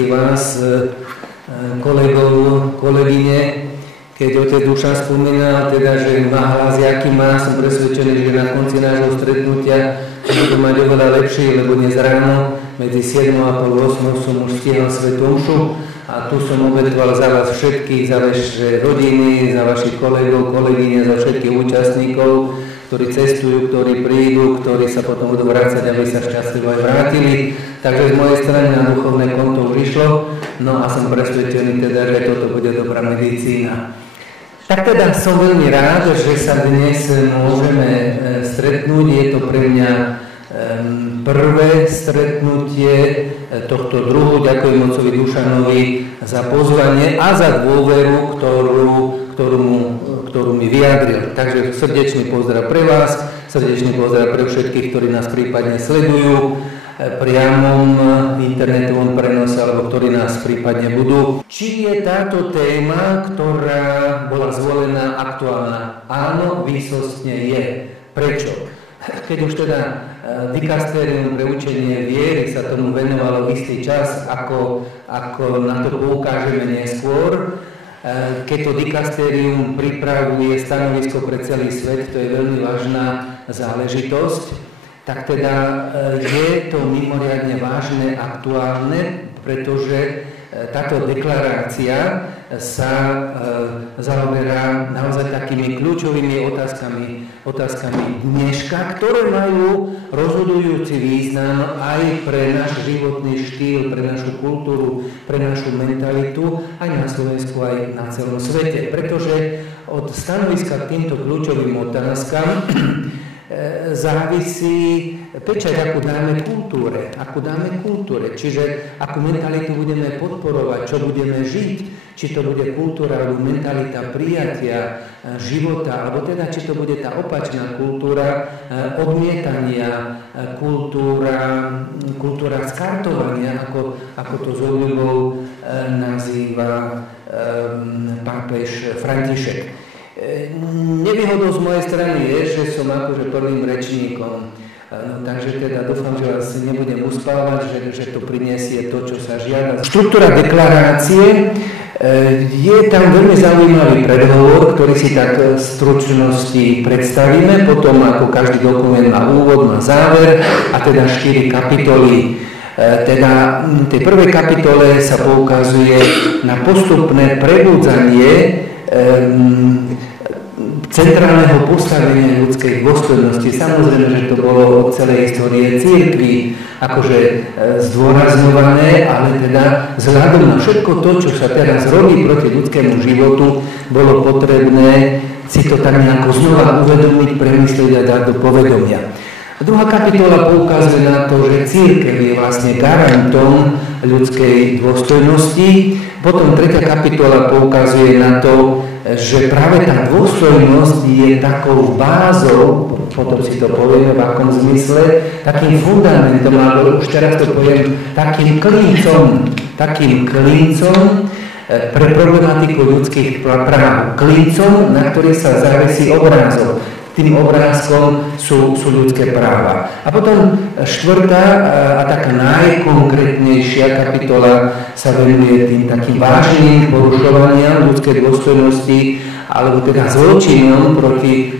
všetkých vás, kolegov, kolegyne. Keď otec Dušan spomínal, teda, že má hlas, aký má, som presvedčený, že na konci nášho stretnutia budú mať oveľa lepšie, lebo dnes ráno medzi 7 a pol 8 som už stihol svätú omšu a tu som obetoval za vás všetkých, za vaše rodiny, za vašich kolegov, kolegyne, za všetkých účastníkov, ktorí cestujú, ktorí prídu, ktorí sa potom budú vrácať, aby sa šťastlivo aj vrátili. Takže z mojej strany na duchovné konto už išlo, no a som presvedčený teda, že toto bude dobrá medicína. Tak teda som veľmi rád, že sa dnes môžeme stretnúť. Je to pre mňa prvé stretnutie tohto druhu. Ďakujem otcovi Dušanovi za pozvanie a za dôveru, ktorú mi vyjadril. Takže srdečný pozdrav pre vás, srdečný pozdrav pre všetkých, ktorí nás prípadne sledujú priamom internetovom prenose, alebo ktorí nás prípadne budú. Či je táto téma, ktorá bola zvolená, aktuálna? Áno, výsostne je. Prečo? Keď už teda dikastérium pre učenie viery sa tomu venovalo istý čas, ako na to poukážeme neskôr, keď to dikastérium pripravuje stanovisko pre celý svet, to je veľmi vážna záležitosť, tak teda je to mimoriadne vážne, aktuálne, pretože táto deklarácia sa zaoberá naozaj takými kľúčovými otázkami dneška, ktoré majú rozhodujúci význam aj pre náš životný štýl, pre našu kultúru, pre našu mentalitu, aj na Slovensku, aj na celom svete. Pretože od stanoviska k týmto kľúčovým otázkam závisí pečať, akú dáme kultúre, čiže akú mentalitu budeme podporovať, čo budeme žiť, či to bude kultúra alebo mentalita prijatia života, alebo teda či to bude tá opačná kultúra odmietania, kultúra skartovania, ako to s obľubou nazýva pápež František. Nevýhodou z mojej strany je, že som akože prvým rečníkom, takže teda dúfam, že vás nebudem uspávať, že to prinesie to, čo sa žiada. Štruktúra deklarácie, je tam veľmi zaujímavý predhovor, ktorý si tak v stručnosti predstavíme, potom ako každý dokument má úvod, má záver a teda 4 kapitoly. Teda v tej prvej kapitole sa poukazuje na postupné prebudzanie centrálneho postavenia ľudskej dôstojnosti. Samozrejme, že to bolo od celej histórie cirkvi akože zdôrazňované, ale teda vzhľadom na všetko to, čo sa teraz robí proti ľudskému životu, bolo potrebné si to tak nejako znova uvedomiť, premyslieť a dať do povedomia. Druhá kapitola poukazuje na to, že cirkev je vlastne garantom ľudskej dôstojnosti. Potom tretia kapitola poukazuje na to, že práve tá dôstojnosť je takou bázou, potom si to povieme v akom zmysle, takým fundamentom, alebo už teraz to poviem, takým klincom pre problematiku ľudských práv. Klincom, na ktorý sa zavesí obrázok. Tým obrázkom sú ľudské práva. A potom štvrtá a taká najkonkrétnejšia kapitola sa venuje tým takým vážnym porušovaniam ľudskej dôstojnosti alebo teda zločinom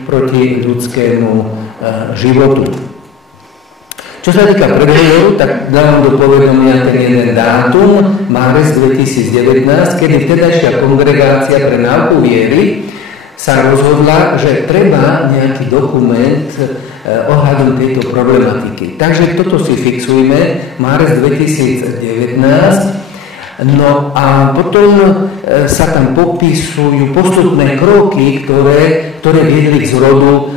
proti ľudskému životu. Čo sa týka predhovoru, tak dávam do povedomia ten jeden dátum, máres 2019, kedy vtedajšia kongregácia pre náuku viery sa rozhodla, že treba nejaký dokument ohľadom tejto problematiky. Takže toto si fixujme, máres 2019. No a potom sa tam popisujú postupné kroky, ktoré viedli k zrodu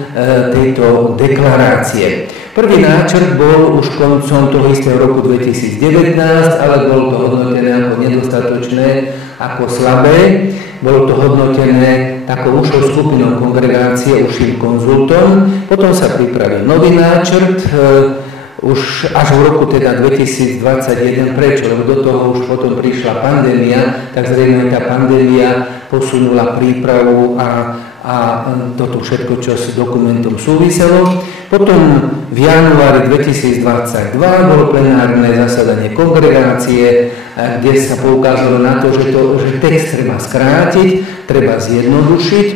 tejto deklarácie. Prvý náčrt bol už koncom toho istého roku 2019, ale bolo to hodnotené ako nedostatočné, ako slabé. Bolo to hodnotené takou užšou skupinou kongregácie, užším konzultom. Potom sa pripravil nový náčrt, už až v roku teda 2021 prečo, lebo do toho už potom prišla pandémia, tak zrejme tá pandémia posunula prípravu a toto všetko, čo s dokumentom súviselo. Potom v januári 2022 bolo plenárne zasadanie kongregácie, kde sa poukázalo na to, že text treba skrátiť, treba zjednodušiť.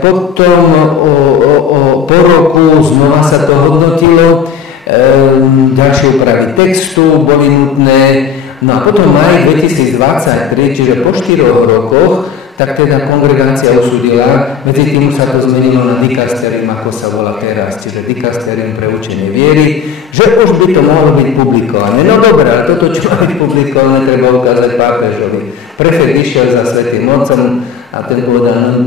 Potom po roku znova sa to hodnotilo, ďalšie úpravy textu boli nutné. No a potom maj 2023, čiže po 4 rokoch, tak teda kongregácia usúdila, medzi tým sa to zmenilo na dikasterium, ako sa volá teraz, čiže dikasterium pre učenie viery, že už by to mohlo byť publikované. No dobré, ale toto, čo má byť publikované, treba ukázať pápežovi. Prefekt išiel za Svätým Otcom a ten povedal,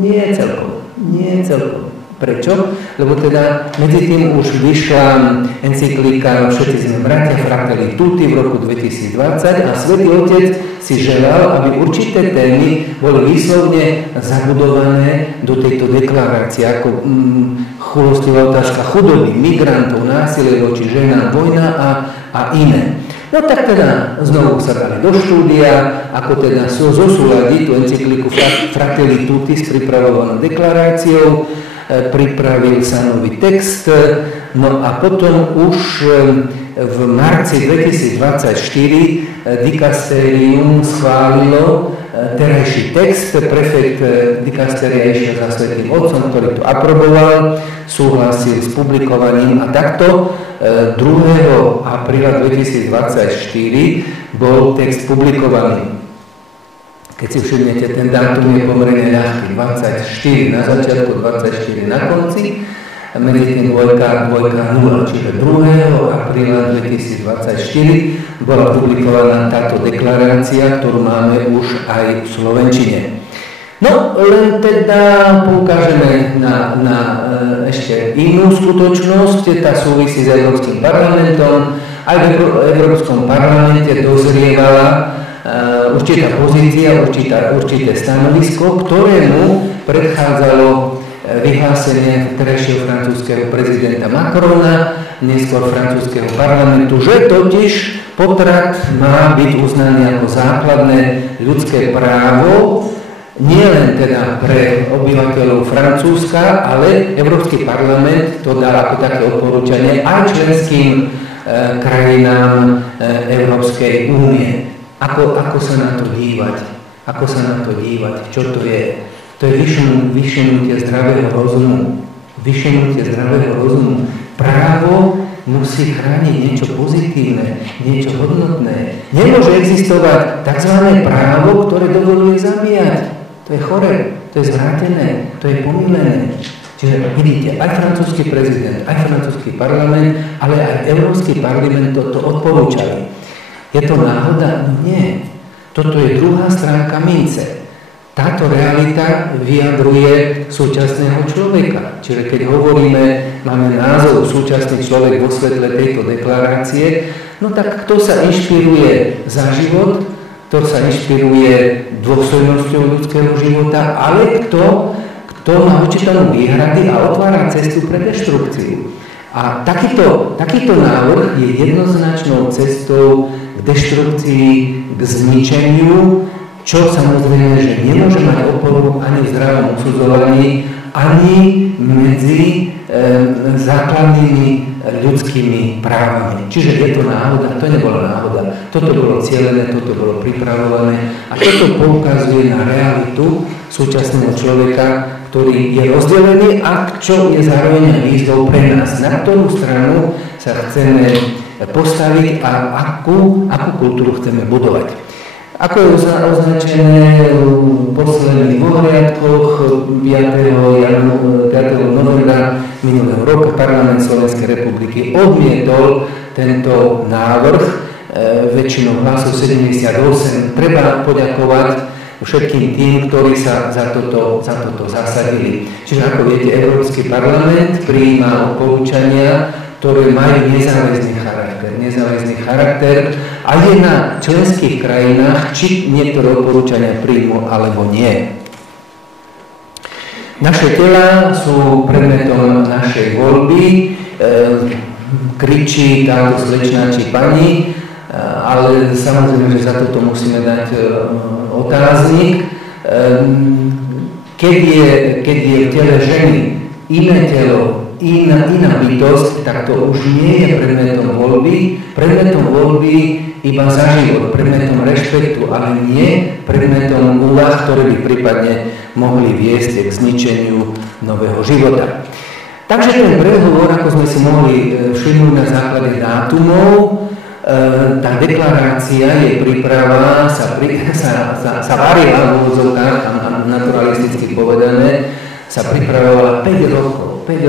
nie celkom. Prečo? Lebo teda medzi tým už vyšla encyklika Všetci sme bratia, Fratelli Tutti v roku 2020 a Svätý Otec si želal, aby určité témy boli výslovne zabudované do tejto deklarácie, ako chulostivá otázka chudoby, migrantov, násilie voči ženám, vojna a iné. No tak teda znovu sa dali do štúdia, ako teda zosúľadiť tú encykliku Fratelli Tutti s pripravovanou deklaráciou. Pripravil sa nový text, no a potom už v marci 2024 dikasterium schválilo terajší text, prefekt dikasteria išiel za Svätým Otcom, ktorý to aproboval, súhlasil s publikovaním a takto 2. apríla 2024 bol text publikovaný. Keď si všimnete, ten dátum je pomerne ľahký, 24 na začiatku, 24 na konci, medzi tým dvojka 0, čiže 2. apríla 2024 bola publikovaná táto deklarácia, ktorú máme už aj v slovenčine. No, len teda poukážeme na ešte inú skutočnosť, tá súvisí s Európskym parlamentom. Aj v Európskom parlamente dozrievala určitá pozícia, určité stanovisko, ktorému predchádzalo vyhlásenie terajšieho francúzskeho prezidenta Macrona, neskôr francúzskeho parlamentu, že totiž potrat má byť uznaný ako základné ľudské právo, nielen teda pre obyvateľov Francúzska, ale Európsky parlament to dal ako také odporúčanie aj členským krajinám Európskej únie. Ako sa na to dívať? Čo to je? To je vyšenutie zdravého rozumu. Právo musí chrániť niečo pozitívne, niečo hodnotné. Nemôže existovať tzv. Právo, ktoré dovoluje zabíjať. To je chore, to je zvrátené, to je pomýlené. Čiže vidíte, aj francúzsky prezident, aj francúzsky parlament, ale aj Európsky parlament to odporúčali. Je to náhoda? Nie. Toto je druhá stránka mince. Táto realita vyjadruje súčasného človeka. Čiže keď hovoríme, máme názov súčasný človek vo svetle tejto deklarácie, no tak kto sa inšpiruje za život, kto sa inšpiruje dôstojnosťou ľudského života, ale kto má určitú výhrady a otvára cestu pre deštrukciu. A takýto návrh je jednoznačnou cestou k deštrukcii, k zničeniu, čo samozrejme, že nemôže mať oporu ani v zdravom usudzovaní, ani medzi základnými ľudskými právami. Čiže je to náhoda, to nebolo náhoda. Toto bolo cielené, toto bolo pripravované a toto poukazuje na realitu súčasného človeka, ktorý je rozdelený a čo je zároveň výzvou pre nás. Na ktorú stranu sa chceme postaviť a akú kultúru chceme budovať. Ako je označené v posledných dvoch riadkoch 5. novembra minulého roka Parlament Slovenskej republiky odmietol tento návrh väčšinou hlasov 78. Treba poďakovať všetkým tým, ktorí sa za toto zasadili. Čiže ako viete, Európsky parlament prijíma odporúčania, ktoré majú nezáväzný charakter a je na členských krajinách, či niektoré odporúčania príjmu alebo nie. Naše telá sú predmetom našej voľby. kričí táto slečna či pani, ale samozrejme, že za toto musíme dať otáznik. Keď je v tele ženy iné telo, iná bytosť, tak to už nie je predmetom voľby iba za život, predmetom rešpektu, ale nie predmetom úvah, ktoré by prípadne mohli viesť k zničeniu nového života. Takže ten prehovor, ako sme si mohli všimnúť na základe dátumov, tá deklarácia, jej príprava sa varila v úvodzovkách, naturalisticky povedané, sa pripravovala 5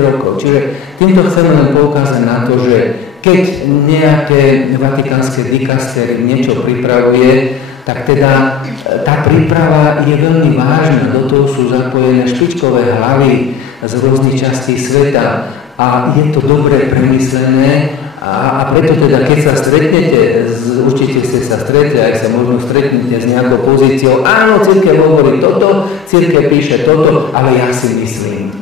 rokov. Čiže týmto chceme len poukázať na to, že keď nejaké vatikánske dikastery niečo pripravuje, tak teda tá príprava je veľmi vážna. Do toho sú zapojené špičkové hlavy z rôznych častí sveta a je to dobre premyslené. A preto teda, keď sa stretnete, určite ste sa stretli, aj sa možno stretnete s nejakou pozíciou, áno, cirkev hovorí toto, cirkev píše toto, ale ja si myslím.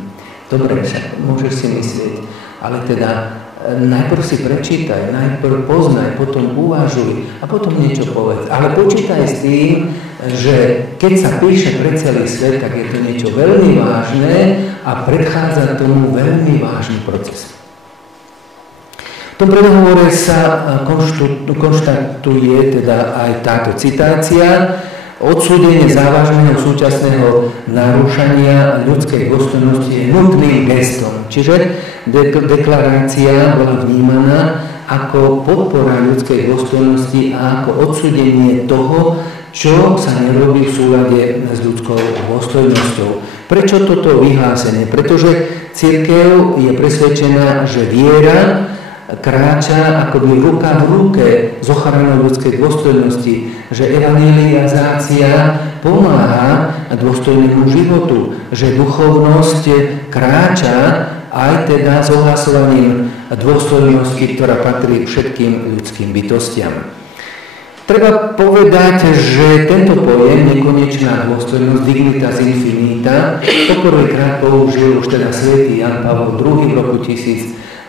Dobre, môžeš si myslieť, ale teda najprv si prečítaj, najprv poznaj, potom uvažuj a potom niečo povedz. Ale počítaj s tým, že keď sa píše pre celý svet, tak je to niečo veľmi vážne a predchádza tomu veľmi vážny proces. V tom predohovore sa konštatuje teda aj táto citácia: odsúdenie závažného súčasného narúšania ľudskej dôstojnosti je nutným gestom. Čiže deklarácia bola vnímaná ako podpora ľudskej dôstojnosti a ako odsúdenie toho, čo sa nerobí v súlade s ľudskou dôstojnosťou. Prečo toto vyhlásenie? Pretože cirkev je presvedčená, že viera kráča akoby ruka v ruke s ochranou ľudskej dôstojnosti, že evangelizácia pomáha dôstojnému životu, že duchovnosť kráča aj teda s ohlasovaním dôstojnosti, ktorá patrí všetkým ľudským bytostiam. Treba povedať, že tento pojem nekonečná dôstojnosť, dignitas infinita, poprvýkrát použil už teda svätý Ján Pavol II v roku 1980,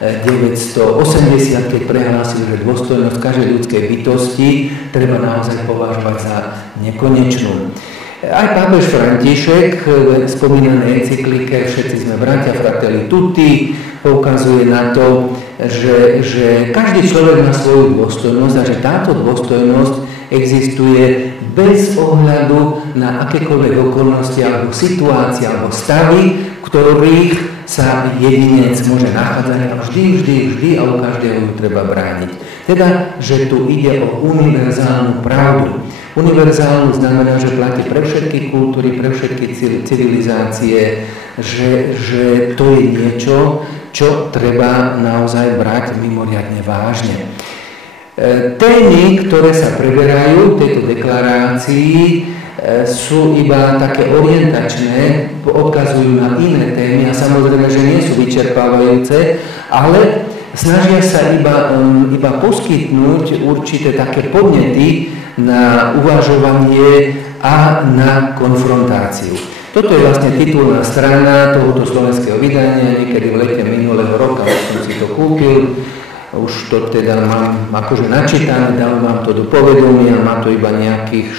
keď prehlásil, že dôstojnosť každej ľudskej bytosti treba naozaj považovať za nekonečnú. Aj pápež František v spomínanej encyklike Všetci sme bratia, Fratelli Tutti, poukazuje na to, že každý človek má svoju dôstojnosť a že táto dôstojnosť existuje bez ohľadu na akékoľvek okolnosti alebo situácie alebo stavy, v ktorých sa jedinec môže nachádzať a vždy a u každého ju treba brániť. Teda, že tu ide o univerzálnu pravdu. Univerzálnu znamená, že platí pre všetky kultúry, pre všetky civilizácie, že to je niečo, čo treba naozaj brať mimoriadne vážne. Témy, ktoré sa preberajú v tejto deklarácii, sú iba také orientačné, odkazujú na iné témy a samozrejme, že nie sú vyčerpávajúce, ale snažia sa iba poskytnúť určité také podnety na uvažovanie a na konfrontáciu. Toto je vlastne titulná strana tohoto slovenského vydania, niekedy v lete minulého roka, som si to kúpil. Už to teda mám akože načítané, dal vám to do povedomia, má to iba nejakých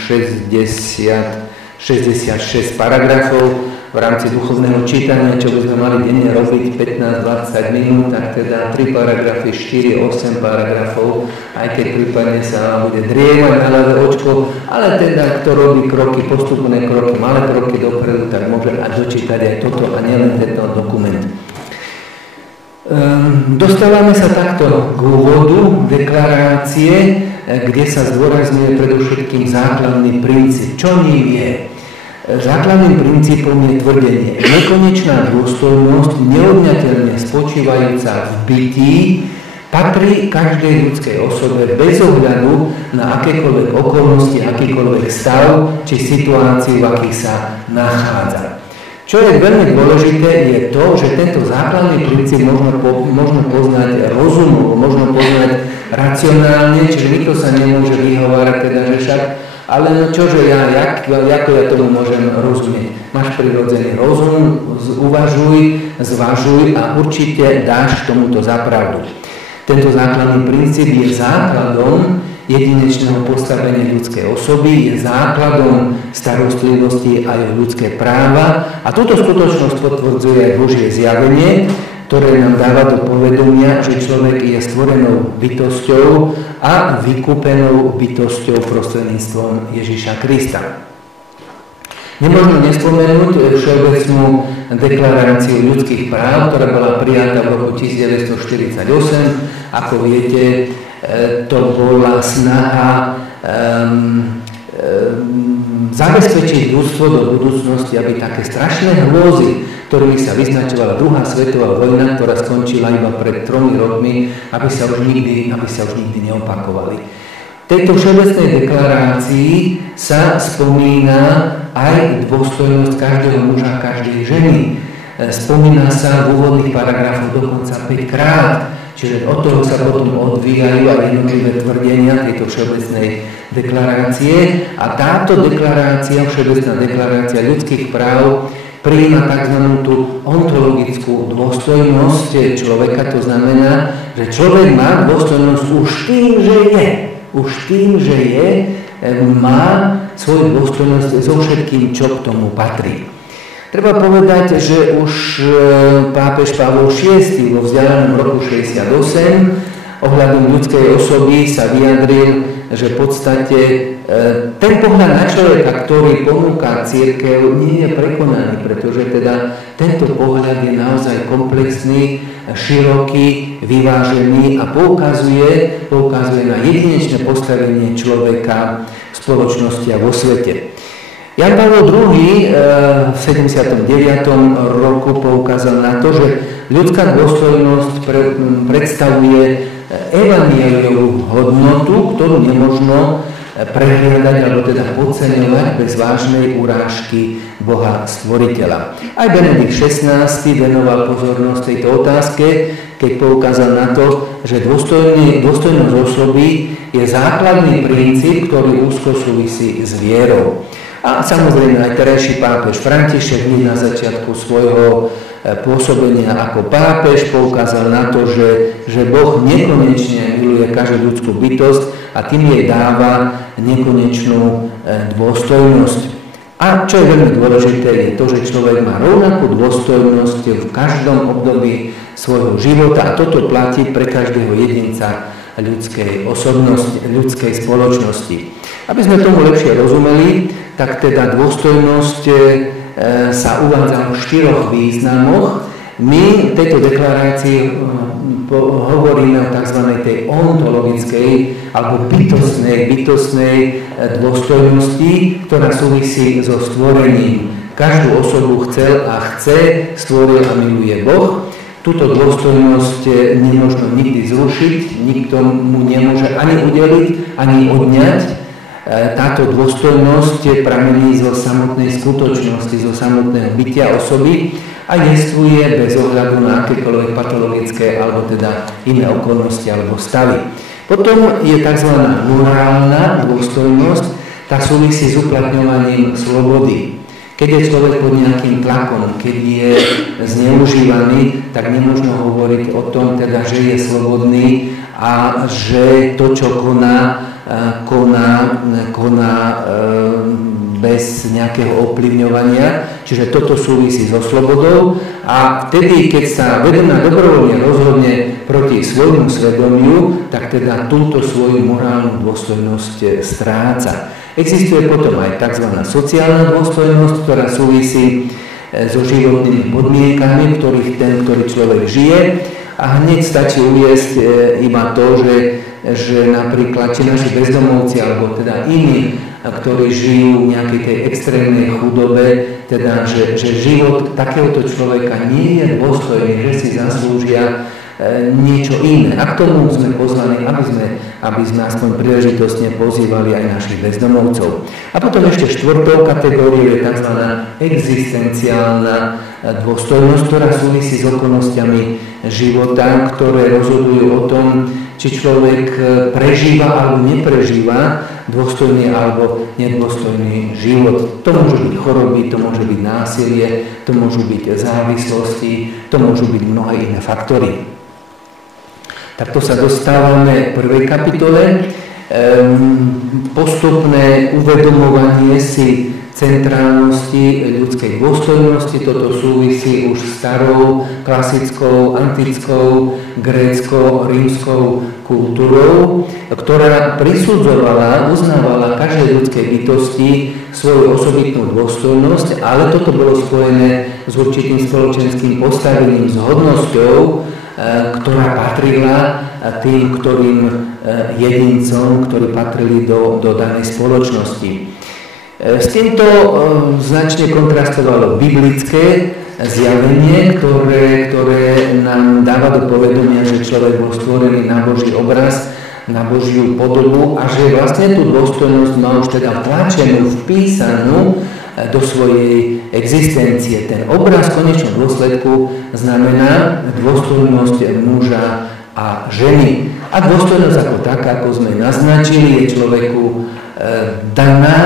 66 paragrafov v rámci duchovného čítania, čo by sme mali denne robiť 15-20 minút, tak teda 3 paragrafy, 4-8 paragrafov, aj keď prípadne sa bude drievať na ľavé očko, ale teda kto robí kroky, postupné kroky, malé kroky dopredu, tak môže aj dočítať aj toto a nielen tento dokument. Dostávame sa takto k úvodu deklarácie, kde sa zdôrazňuje predovšetkým základný princíp. Čo ním je? Základným princípom je tvrdenie. Nekonečná dôstojnosť, neodňateľne spočívajúca v bytí, patrí každej ľudskej osobe bez ohľadu na akékoľvek okolnosti, akýkoľvek stav či situáciu, v akých sa nachádza. Čo je veľmi dôležité, je to, že tento základný princíp možno poznať rozumovo, možno poznať racionálne, čiže nikto sa nemôže vyhovárať, teda, že však ale no čože ako ja tomu môžem rozumieť? Máš prirodzený rozum, zvažuj a určite dáš tomuto za pravdu. Tento základný princíp je základom jedinečného postavenia ľudskej osoby, je základom starostlivosti aj o ľudské práva a túto skutočnosť potvrdzuje aj Božie zjavenie, ktoré nám dáva do povedomia, že človek je stvorenou bytosťou a vykúpenou bytosťou prostredníctvom Ježiša Krista. Nemôžno nespomenúť Všeobecnú deklaráciu ľudských práv, ktorá bola prijatá v roku 1948. Ako viete, to bola snaha zabezpečiť ľudstvo do budúcnosti, aby také strašné hrôzy, ktorými sa vyznačovala druhá svetová vojna, ktorá skončila iba pred 3 rokmi, aby sa už nikdy neopakovali. V tejto všeobecnej deklarácii sa spomína aj dôstojnosť každého muža a každej ženy. Spomína sa v úvodných paragrafoch dokonca 5 krát, čiže od toho sa potom odvíjajú aj jednotlivé tvrdenia tejto všeobecnej deklarácie. A táto deklarácia, všeobecná deklarácia ľudských práv, prijíma tzv. Tú ontologickú dôstojnosť človeka. To znamená, že človek má dôstojnosť už tým, že je, má svoju dôstojnosť so všetkým, čo k tomu patrí. Treba povedať, že už pápež Pavol VI vo vzdialenom roku 68 ohľadom ľudskej osoby sa vyjadril, že v podstate ten pohľad na človeka, ktorý ponúka cirkev, nie je prekonaný, pretože teda tento pohľad je naozaj komplexný, široký, vyvážený a poukazuje na jedinečné postavenie človeka v spoločnosti a vo svete. Jan Pavol II v 79. roku poukázal na to, že ľudská dôstojnosť predstavuje evanjeliovú hodnotu, ktorú nemožno prehliadať alebo teda podceňovať bez vážnej urážky Boha Stvoriteľa. Aj Benedikt XVI venoval pozornosť tejto otázke, keď poukázal na to, že dôstojnosť osoby je základný princíp, ktorý úzko súvisí s vierou. A samozrejme aj terajší pápež František na začiatku svojho pôsobenia ako pápež poukázal na to, že Boh nekonečne miluje každú ľudskú bytosť a tým jej dáva nekonečnú dôstojnosť. A čo je veľmi dôležité, je to, že človek má rovnakú dôstojnosť v každom období svojho života a toto platí pre každého jedinca ľudskej osobnosti, ľudskej spoločnosti. Aby sme tomu lepšie rozumeli, tak teda dôstojnosť sa uvádza v 4 významoch. My v tejto deklarácii hovoríme o tzv. Tej ontologickej alebo bytostnej dôstojnosti, ktorá súvisí so stvorením. Každú osobu chcel a chce, stvoril a miluje Boh. Túto dôstojnosť nemožno nikdy zrušiť, nikto mu nemôže ani udeliť, ani odňať. Táto dôstojnosť pramení zo samotnej skutočnosti, zo samotného bytia osoby a jestvuje bez ohľadu na akékoľvek patologické alebo teda iné okolnosti alebo stavy. Potom je tzv. Morálna dôstojnosť, tá súvisí s uplatňovaním slobody. Keď je človek pod nejakým tlakom, keď je zneužívaný, tak nemôžno hovoriť o tom, teda, že je slobodný a že to, čo koná bez nejakého ovplyvňovania, čiže toto súvisí so slobodou a vtedy, keď sa vedomá dobrovoľne rozhodne proti svojmu svedomiu, tak teda túto svoju morálnu dôstojnosť stráca. Existuje potom aj tzv. Sociálna dôstojnosť, ktorá súvisí so životnými podmienkami, ktorý človek žije a hneď stačí uviesť iba to, že napríklad či naši bezdomovci alebo teda iní, ktorí žijú v nejakej tej extrémnej chudobe, teda že život takéhoto človeka nie je dôstojný, že si zaslúžia niečo iné. A k tomu sme pozvaní, aby sme aspoň príležitostne pozývali aj našich bezdomovcov. A potom ešte 4. kategóriou je tzv. Existenciálna dôstojnosť, ktorá súvisí s okolnostiami života, ktoré rozhodujú o tom, či človek prežíva alebo neprežíva dôstojný alebo nedôstojný život. To môžu byť choroby, to môže byť násilie, to môžu byť závislosti, to môžu byť mnohé iné faktory. Takto sa dostávame v prvej kapitole. Postupné uvedomovanie si centrálnosti ľudskej dôstojnosti. Toto súvisí už s starou, klasickou, antickou, grécko-rímskou kultúrou, ktorá prisudzovala, uznávala každej ľudskej bytosti svoju osobitnú dôstojnosť, ale toto bolo spojené s určitým spoločenským postavením, s hodnosťou, ktorá patrila tým, ktorým jedincom, ktorí patrili do danej spoločnosti. S týmto značne kontrastovalo biblické zjavenie, ktoré nám dáva do povedomia, že človek bol stvorený na Boží obraz, na Božiu podobu a že vlastne tú dôstojnosť má už teda tlačenú, vpísanú do svojej existencie. Ten obraz v konečnom dôsledku znamená dôstojnosť muža a ženy. A dôstojnosť ako taká, ako sme naznačili, je človeku daná,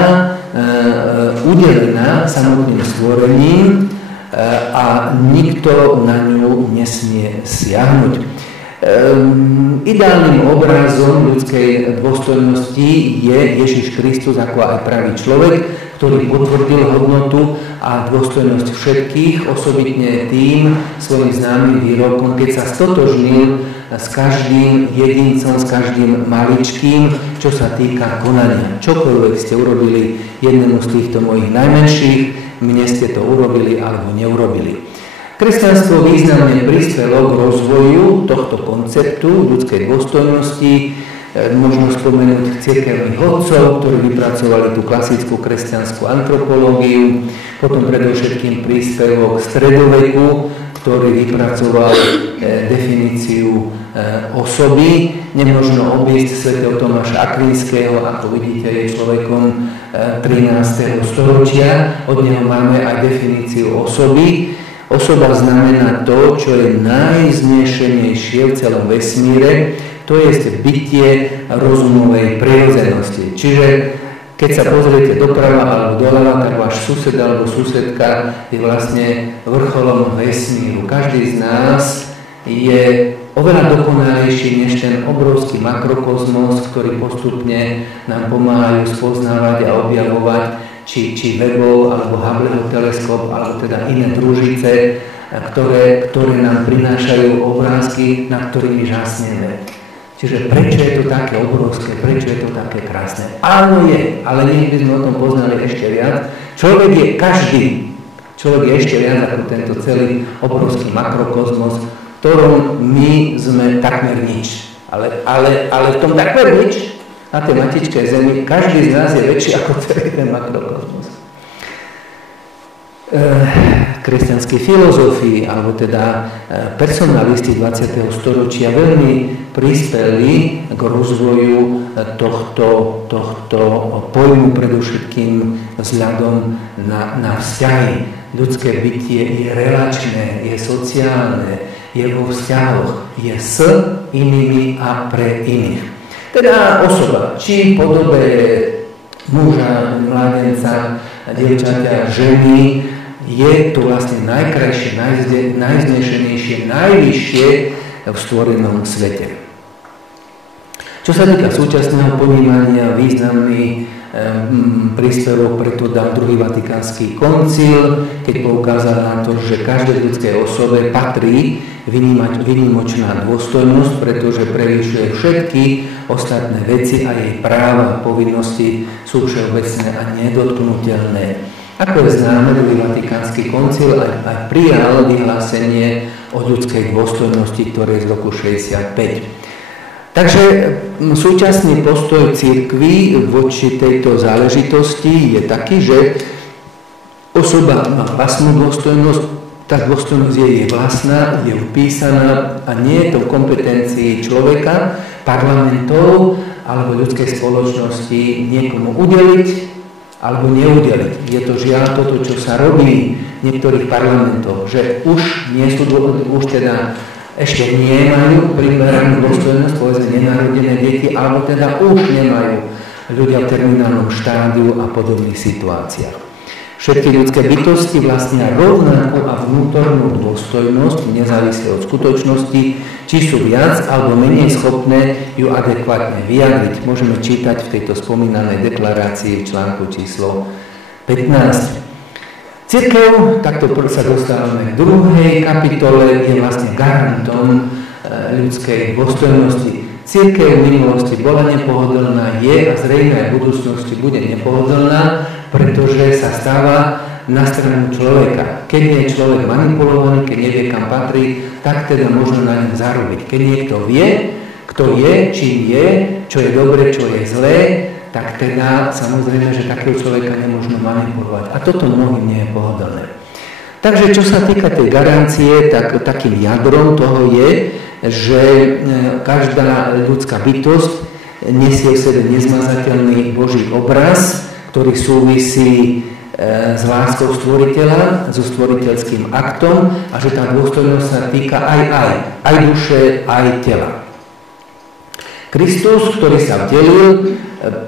udelená samotným stvorením a nikto na ňu nesmie siahnuť. Ideálnym obrazom ľudskej dôstojnosti je Ježiš Kristus ako aj pravý človek, ktorý potvrdil hodnotu a dôstojnosť všetkých, osobitne tým svojim známym výrokom, keď sa stotožnil s každým jedincom, s každým maličkým, čo sa týka konania. Čokoľvek ste urobili jednému z týchto mojich najmenších, mne ste to urobili alebo neurobili. Kresťanstvo významne prispelo k rozvoju tohto konceptu ľudskej dôstojnosti. Možno spomenúť cirkevných otcov, ktorí vypracovali tú klasickú kresťanskú antropológiu, potom predovšetkým príspevok stredoveku, ktorý vypracoval definíciu osoby. Nemožno obísť svätého Tomáša Akvinského, ako vidíte, je človekom 13. storočia. Od neho máme aj definíciu osoby. Osoba znamená to, čo je najvznešenejšie v celom vesmíre, to je bytie rozumovej prirodzenosti. Čiže keď sa pozriete doprava alebo doľava, tak váš sused alebo susedka je vlastne vrcholom vesmíru. Každý z nás je oveľa dokonalejší než ten obrovský makrokozmos, ktorý postupne nám pomáhajú spoznávať a objavovať či Webbov alebo Hubbleho teleskop, alebo teda iné družice, ktoré nám prinášajú obrázky, na ktorými žasneme. Čiže prečo je to také obrovské, prečo je to také krásne? Áno je, ale nech by sme o tom poznali ešte viac. Človek je ešte viac ako tento celý obrovský makrokozmos, v ktorom my sme takmer nič. Ale v tom takmer nič, na tej matičkej zemi, každý z nás je väčší ako celý ten makrokozmos. Kresťanskí filozofi, alebo teda personalisti 20. storočia veľmi prispeli k rozvoju tohto pojmu, predovšetkým vzhľadom na vzťahy. Ľudské bytie je relačné, je sociálne, je vo vzťahoch, je s inými a pre iných. Teda osoba, či v podobe muža, mladenca, dievčaťa, ženy, je to vlastne najkrajšie, najvznešenejšie, najvyššie v stvorenom svete. Čo sa týka súčasného ponímania, významný príspevok preto dal druhý Vatikánsky koncil, keď poukázal na to, že každej ľudskej osobe patrí výnimočná dôstojnosť, pretože prevyšuje všetky ostatné veci a jej práva a povinnosti sú všeobecné a nedotknuteľné. Ako je známe, druhý Vatikánsky koncil aj prijal vyhlásenie o ľudskej dôstojnosti, ktoré je z roku 65. Takže súčasný postoj cirkvi voči tejto záležitosti je taký, že osoba má vlastnú dôstojnosť, tá dôstojnosť je jej vlastná, je vpísaná a nie je to v kompetencii človeka, parlamentov alebo ľudskej spoločnosti niekomu udeliť alebo neudeliť. Je to žiaľ toto, čo sa robí v niektorých parlamentoch, že už nie sú, už teda ešte nemajú primeranú dôstojnosť, povedzme nenarodené deti, alebo teda už nemajú ľudia v terminálnom štádiu a podobných situáciách. Všetky ľudské bytosti vlastnia rovnakú a vnútornú dôstojnosť, nezávisle od skutočnosti, či sú viac alebo menej schopné ju adekvátne vyjadriť. Môžeme čítať v tejto spomínanej deklarácii v článku číslo 15. Cirkev, takto sa dostávame k druhej kapitole, je vlastne garantom ľudskej dôstojnosti. Cirkev v minulosti bola nepohodlná, je a zrejme aj v budúcnosti bude nepohodlná, pretože sa stáva na stranu človeka. Keď je človek manipulovaný, keď nevie, kam patrí, tak teda možno na ňom zarobiť. Keď niekto vie, kto je, čím je, čo je dobre, čo je zlé, tak teda samozrejme, že takého človeka nemôžno manipulovať. A toto mnohým nie je pohodlné. Takže čo sa týka tej garancie, tak takým jadrom toho je, že každá ľudská bytosť nesie v sebe nezmazateľný Boží obraz, ktorý súvisí s láskou stvoriteľa, so stvoriteľským aktom a že tá dôstojnosť sa týka aj duše, aj tela. Kristus, ktorý sa vtelil,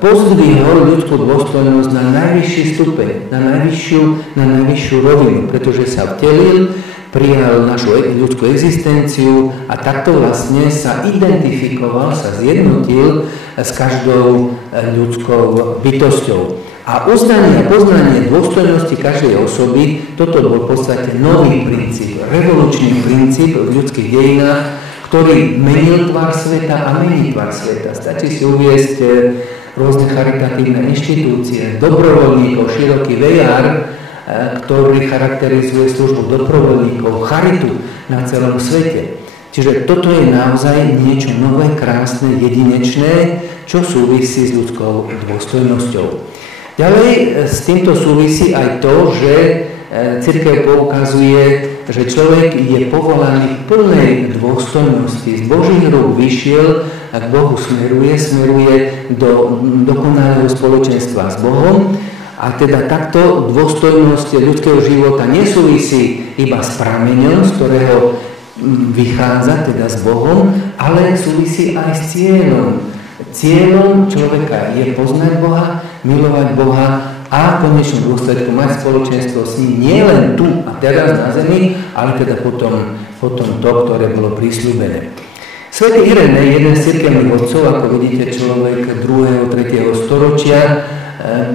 pozdvihol ľudskú dôstojnosť na najvyšší stupeň, na najvyššiu rovinu, pretože sa vtelil, prijal našu ľudskú existenciu a takto vlastne sa identifikoval, sa zjednotil s každou ľudskou bytosťou. A uznanie a poznanie dôstojnosti každej osoby, toto bol v podstate nový princíp, revolučný princíp v ľudských dejinách, ktorý menil tvar sveta a mení tvar sveta. Stačí si uviesť rôzne charitatívne inštitúcie, dobrovoľníkov, široký VR, ktorý charakterizuje službu dobrovoľníkov, charitu na celom svete. Čiže toto je naozaj niečo nové, krásne, jedinečné, čo súvisí s ľudskou dôstojnosťou. Ďalej s týmto súvisí aj to, že cirkev poukazuje, že človek je povolaný v plnej dôstojnosti. Z Božích rúk vyšiel a k Bohu smeruje do dokonalého spoločenstva s Bohom. A teda takto dôstojnosť ľudského života nesúvisí iba s prameňom, z ktorého vychádza, teda s Bohom, ale súvisí aj s cieľom. Cieľom človeka je poznať Boha, milovať Boha a v konečnom dôsledku mať spoločenstvo s ním nie len tu a teraz na zemi, ale teda potom to, ktoré bolo prisľúbené. Svätý Irenej, jeden z cirkevných otcov, ako vidíte, človek 2. 3. storočia,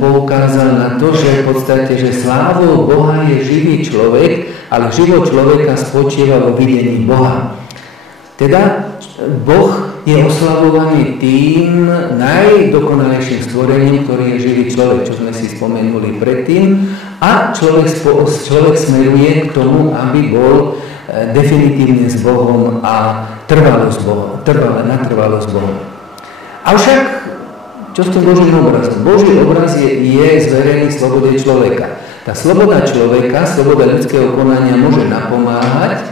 poukázal na to, že v podstate, že slávou Boha je živý človek, ale život človeka spočíva vo videní Boha. Teda Boh je oslavovaný tým najdokonalejším stvorením, ktorý je živý človek, čo sme si spomenuli predtým, a človek smeruje k tomu, aby bol definitívne s Bohom a natrvalo s Bohom. Avšak, čo s tým Božím obrazom? Boží obraz je zverený slobode človeka. Tá sloboda človeka, sloboda ľudského konania môže napomáhať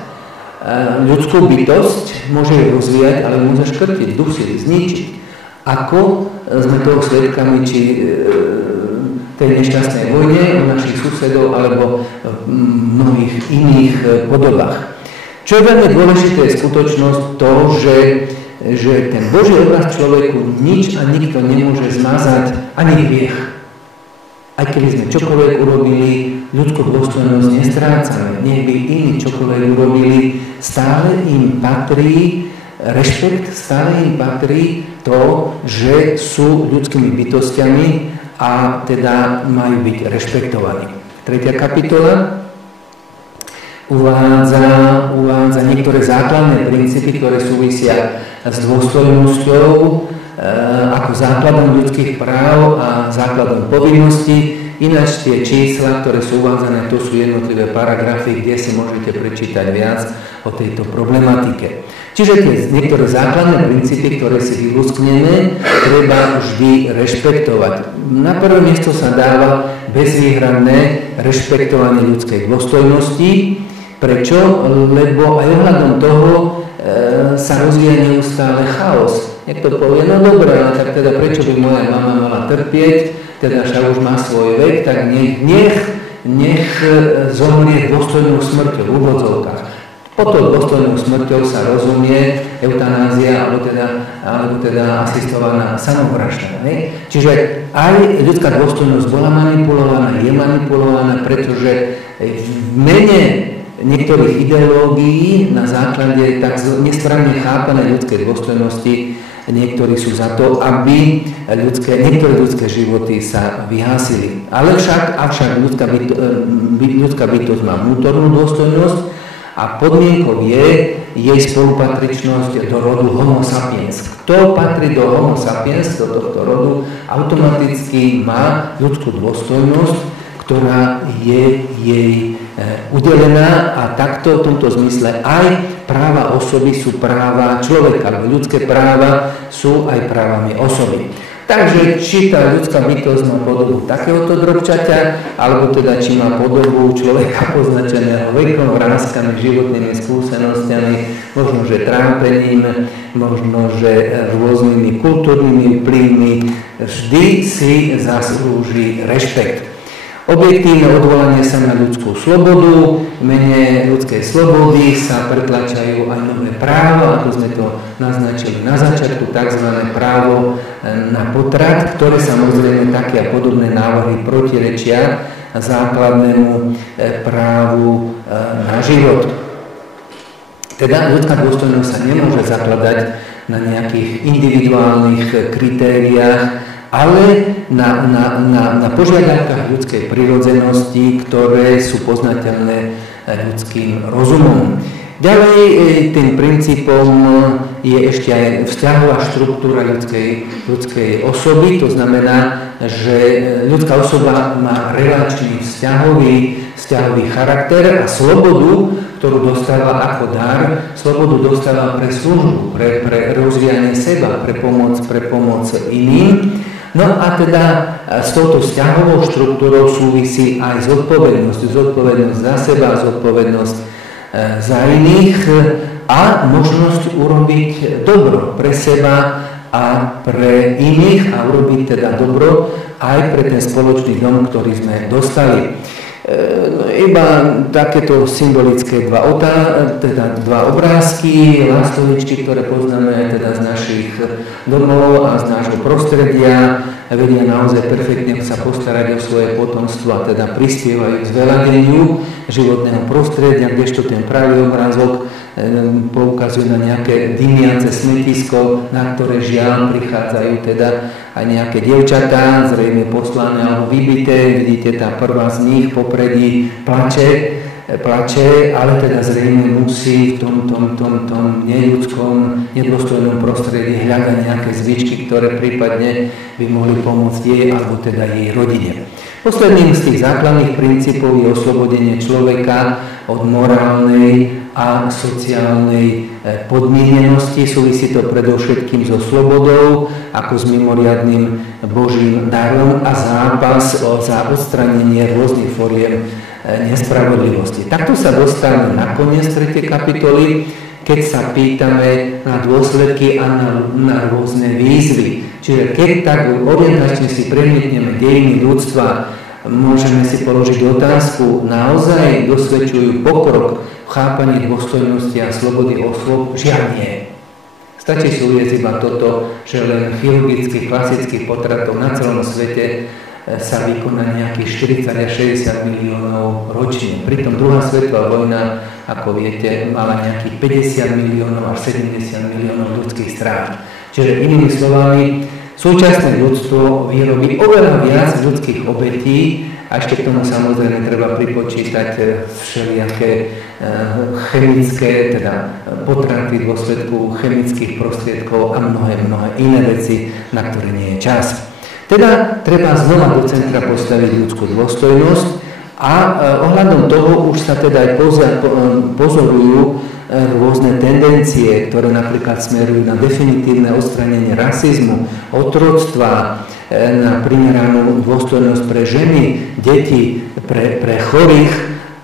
ľudskú bytosť, môže ju rozvíjať, ale môže škrtiť, dusiť, zničiť. Ako sme toho svedkami, či tej nešťastnej vojne u našich susedov alebo v mnohých iných podobách. Čo je veľmi dôležité, je skutočnosť to, že ten Boží obraz človeku nič a nikto nemôže zmazať, ani hriech. Aj keby sme čokoľvek urobili, ľudskú dôstojnosť nestrácame. Nech by iní čokoľvek urobili, stále im patrí rešpekt, stále im patrí to, že sú ľudskými bytostiami a teda majú byť rešpektovaní. 3. kapitola uvádza niektoré základné princípy, ktoré súvisia s dôstojnosťou ako základom ľudských práv a základom povinností. Ináč tie čísla, ktoré sú uvádzané, to sú jednotlivé paragrafy, kde si môžete prečítať viac o tejto problematike. Čiže tie niektoré základné princípy, ktoré si vyluskneme, treba vždy rešpektovať. Na prvé miesto sa dáva bezvýhradné rešpektovanie ľudskej dôstojnosti. Prečo? Lebo aj ohľadom toho sa rozvíja neustále chaos. Niekto povie, no dobré, ale tak teda prečo by moja mama mala trpieť, teda však už má svoj vek, tak nech zomrie dôstojnou smrťou v úvodzovkách. Pod tou dôstojnou smrťou sa rozumie eutanázia alebo teda asistovaná samovražda. Čiže aj ľudská dôstojnosť bola manipulovaná, je manipulovaná, pretože v mene niektorých ideológií na základe tak nesprávne chápanej ľudskej dôstojnosti niektorí sú za to, aby niektoré ľudské životy sa vyhasili. Avšak ľudská bytosť má vnútornú dôstojnosť a podmienkou je jej spolupatričnosť do rodu Homo sapiens. Kto patrí do Homo sapiens, do tohto rodu, automaticky má ľudskú dôstojnosť, ktorá je jej udelená a takto v tomto zmysle aj práva osoby sú práva človeka, alebo ľudské práva sú aj právami osoby. Takže či tá ľudská bytosť má podobu takéhoto drobčaťa, alebo teda či má podobu človeka poznačeného vekom, vráskaným životnými skúsenostiami, možno že trápením, možno že rôznymi kultúrnymi vplyvmi, vždy si zaslúži rešpekt. Objektívne odvolanie sa na ľudskú slobodu, v mene ľudskej slobody sa pretlačajú aj nové práva, ako sme to naznačili na začiatku, tzv. Právo na potrat, ktoré samozrejme také a podobné návrhy protirečia základnému právu na život. Teda ľudská dôstojnosť sa nemôže zakladať na nejakých individuálnych kritériách, ale na požiadavkách ľudskej prirodzenosti, ktoré sú poznateľné ľudským rozumom. Ďalej tým princípom je ešte aj vzťahová štruktúra ľudskej osoby, to znamená, že ľudská osoba má relačný vzťahový charakter a slobodu, ktorú dostáva ako dar, slobodu dostáva pre službu, pre rozvíjanie seba, pre pomoc iným. No a teda s touto vzťahovou štruktúrou súvisí aj zodpovednosť za seba, zodpovednosť za iných a možnosť urobiť dobro pre seba a pre iných a urobiť teda dobro aj pre ten spoločný dom, ktorý sme dostali. Iba takéto symbolické dva obrázky, lastovičky, ktoré poznáme teda z našich domov a z nášho prostredia, vedia naozaj perfektne sa postarať o svoje potomstvo a teda prispievajú k zveladeniu životného prostredia, kdežto ten pravý obrázok poukazuje na nejaké dymiace smetisko, na ktoré žiaľ prichádzajú teda aj nejaké dievčatá, zrejme poslané alebo vybité. Vidíte, tá prvá z nich popredí plače, ale teda zrejme musí v tom neľudskom, nedôstojnom prostredí hľadať nejaké zvyčky, ktoré prípadne by mohli pomôcť jej alebo teda jej rodine. Posledným z tých základných princípov je oslobodenie človeka od morálnej a sociálnej podmienenosti. Súvisí to predovšetkým so slobodou, ako s mimoriadnym Božím darom a zápas za odstranenie rôznych foriem nespravodlivosti. Takto sa dostávame na koniec 3. kapitoly, keď sa pýtame na dôsledky a na rôzne výzvy. Čiže keď tak orientačne si premietneme dejiny ľudstva, môžeme si položiť otázku, naozaj dosvedčujú pokrok v chápaní dôstojnosti a slobody osôb? Žiaľ nie. Stačí si uviesť iba toto, že len chirurgických klasických potratov na celom svete sa vykoná nejakých 40 až 60 miliónov ročne. Pritom druhá svetová vojna, ako viete, mala nejakých 50 miliónov až 70 miliónov ľudských strát. Čiže inými slovami, súčasné ľudstvo vyrobí oveľa viac ľudských obetí a ešte k tomu samozrejme treba pripočítať všelijaké chemické, teda potraty v dôsledku chemických prostriedkov a mnohé iné veci, na ktoré nie je čas. Teda treba znova do centra postaviť ľudskú dôstojnosť a ohľadom toho už sa teda aj pozorujú rôzne tendencie, ktoré napríklad smerujú na definitívne odstránenie rasizmu, otroctva, na primeranú dôstojnosť pre ženy, deti, pre chorých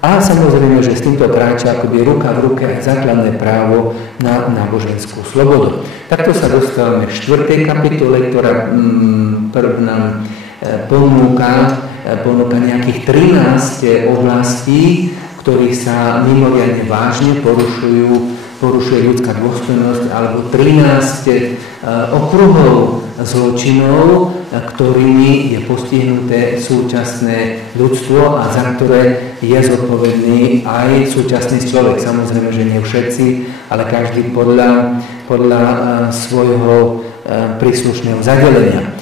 a samozrejme, že s týmto kráča akoby ruka v ruke aj základné právo na náboženskú slobodu. Takto sa dostávame v 4. kapitole, ktorá nám ponúka nejakých 13 oblastí, ktorých sa mimoriadne vážne porušuje ľudská dôstojnosť, alebo 13 okruhov zločinov, ktorými je postihnuté súčasné ľudstvo a za ktoré je zodpovedný aj súčasný človek. Samozrejme, že nie všetci, ale každý podľa svojho príslušného zadelenia.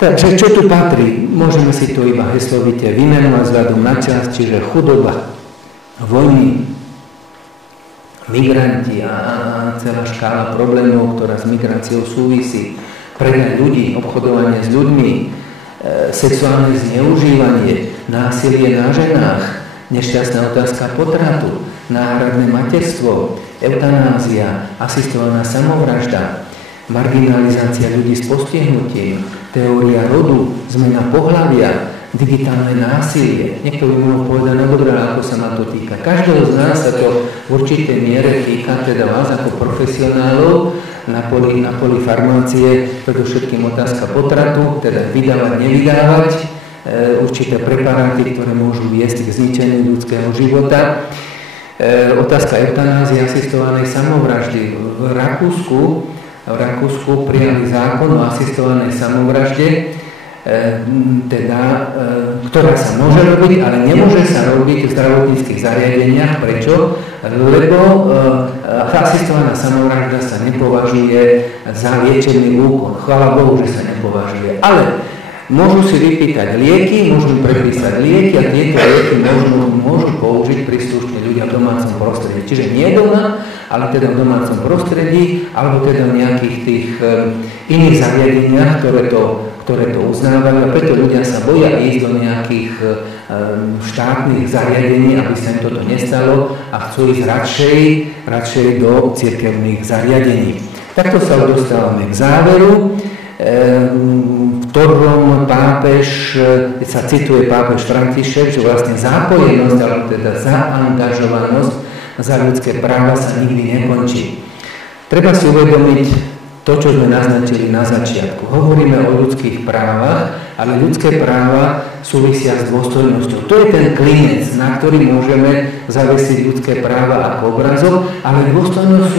Takže čo tu patrí? Môžeme si to iba heslovite vymenovať vzhľadom na čas, čiže chudoba, vojny, migranti a celá škála problémov, ktorá s migráciou súvisí, predaj ľudí, obchodovanie s ľuďmi, sexuálne zneužívanie, násilie na ženách, nešťastná otázka potratu, náhradné materstvo, eutanázia, asistovaná samovražda, marginalizácia ľudí s postihnutím, teória rodu, zmena pohlavia, digitálne násilie. Niekto by mohol povedať, no dobré, ako sa ma to týka. Každého z nás sa to v určitej miere týka, teda vás ako profesionálov na poli farmácie, predovšetkým otázka potratu, teda vydávať, nevydávať, určité preparáty, ktoré môžu viesť k zničeniu ľudského života. Otázka eutanázia, asistovanej samovraždy. V Rakúsku prijali zákon o asistovanej samovražde, ktorá sa môže robiť, ale nemôže sa robiť v zdravotníckych zariadeniach. Prečo? Lebo asistovaná samovražda sa nepovažuje za liečebný úkon. Chvála Bohu, že sa nepovažuje. Ale môžu si vypýtať lieky, môžu prepísať lieky a tieto lieky môžu použiť príslušní ľudia v domácom prostredí. Čiže nie doma, ale teda v domácom prostredí, alebo teda v nejakých tých iných zariadeniach, ktoré to uznávajú. A preto ľudia sa boja ísť do nejakých štátnych zariadení, aby sa im toto nestalo a chcú ísť radšej do cirkevných zariadení. Takto sa dostávame k záveru, v ktorom sa cituje pápež František, že vlastne zápojenosť, alebo teda zaangažovanosť za ľudské práva sa nikdy nekončí. Treba si uvedomiť to, čo sme naznačili na začiatku. Hovoríme o ľudských právach, ale ľudské práva súvisia s dôstojnosťou. To je ten klinec, na ktorý môžeme zavesiť ľudské práva ako obrazok, ale dôstojnosť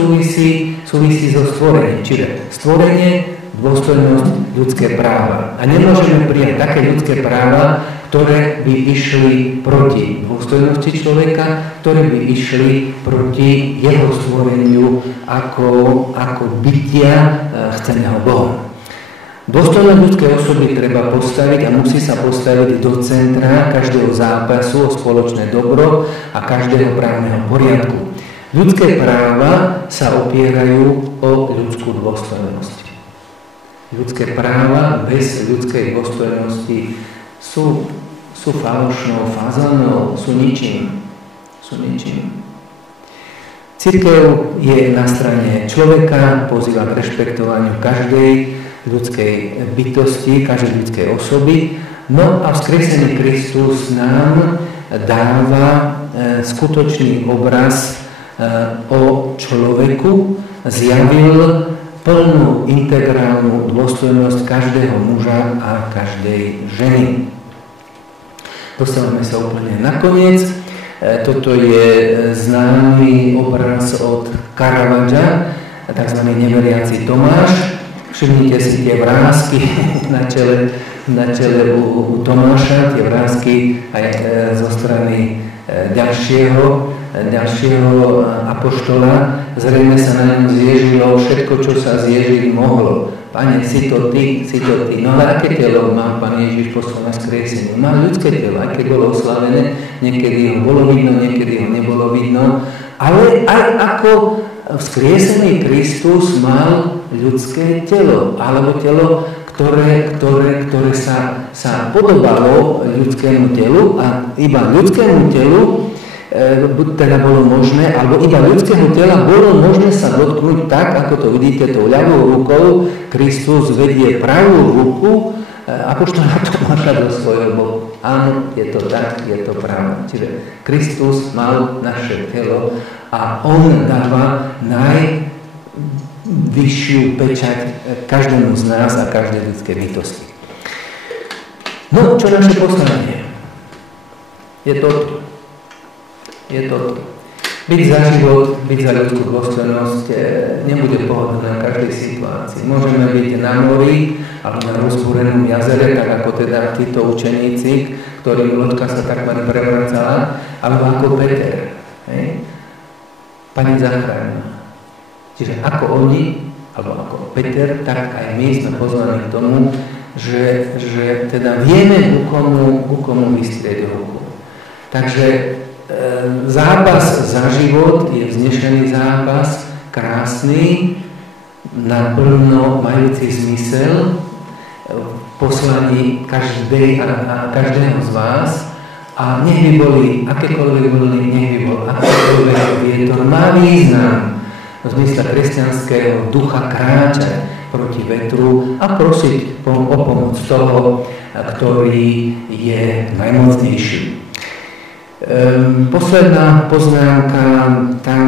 súvisí so stvorením. Čiže stvorenie, dôstojnosť, ľudské práva. A nemôžeme prijať také ľudské práva, ktoré by išli proti dôstojnosti človeka, ktoré by išli proti jeho stvoreniu ako bytia chceného Bohom. Dôstojnosť ľudskej osoby treba postaviť a musí sa postaviť do centra každého zápasu o spoločné dobro a každého právneho poriadku. Ľudské práva sa opierajú o ľudskú dôstojnosť. Ľudské práva bez ľudskej dôstojnosti sú falošnou fazónou, sú ničím. Cirkev je na strane človeka, pozýva k rešpektovaniu každej ľudskej bytosti, každej ľudskej osoby. No a vzkriesený Kristus nám dáva skutočný obraz o človeku, zjavil plnú integrálnu dôstojnosť každého muža a každej ženy. Dostávame sa úplne nakoniec. Toto je známy obraz od Caravaggia, tzv. Neveriaci Tomáš. Všimnite si tie vrásky na čele u Tomáša, tie vrásky aj zo strany ďalšieho apoštola. Zrejme sa na ňom zježilo všetko, čo sa zježiť mohlo. Pane, si to ty. No ale aké telo má Pán Ježiš po svojom vzkriesení? Má ľudské telo, aj keď bolo oslavené, niekedy ho bolo vidno, niekedy ho nebolo vidno. Ale aj ako vzkriesený Kristus mal ľudské telo, alebo telo, ktoré sa podobalo ľudskému telu a iba ľudskému telu teda bolo možné, alebo iba ľudského tela bolo možné sa dotknúť tak, ako to vidíte tou ľavou rukou. Kristus vedie pravú ruku apoštola Tomáša do svojho boku. Áno, je to tak, je to pravda. Čiže Kristus mal naše telo a on dáva najvyššiu pečať každému z nás a každej ľudskej bytosti. No, čo naše poslanie? Je to je toto. Byť za život, byť za ľudskú dôstojnosť nebude pohodlné v každej situácii. Môžeme byť na mori alebo na rozbúrenom jazere, tak ako teda títo učeníci, ktorým loďka sa takmer prevracala, alebo ako Peter. Hej? Pane, zachráň ma. Čiže ako oni, alebo ako Peter, tak aj my sme pozvaní k tomu, že teda vieme, ku komu vystrieť ruku. Takže zápas za život je vznešený zápas, krásny, naplno majúci zmysel v poslaní každého z vás a nech by boli akékoľvek vlny, nech by bol akékoľvek vietor, má význam v zmysle kresťanského ducha kráčať proti vetru a prosiť o pomoc toho, ktorý je najmocnejší. Posledná poznámka, tam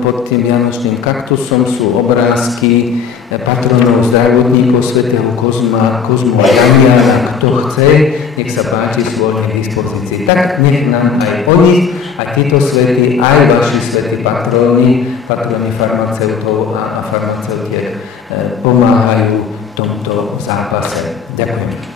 pod tým vianočným kaktusom sú obrázky patronov zdravotníkov svätého Kozma a Damiana. Kto chce, nech sa páči, sú k dispozícii. Tak nech nám aj oni, aj títo svätí, aj vaši svätí patroni farmaceutov a farmaceutiek pomáhajú v tomto zápase. Ďakujem.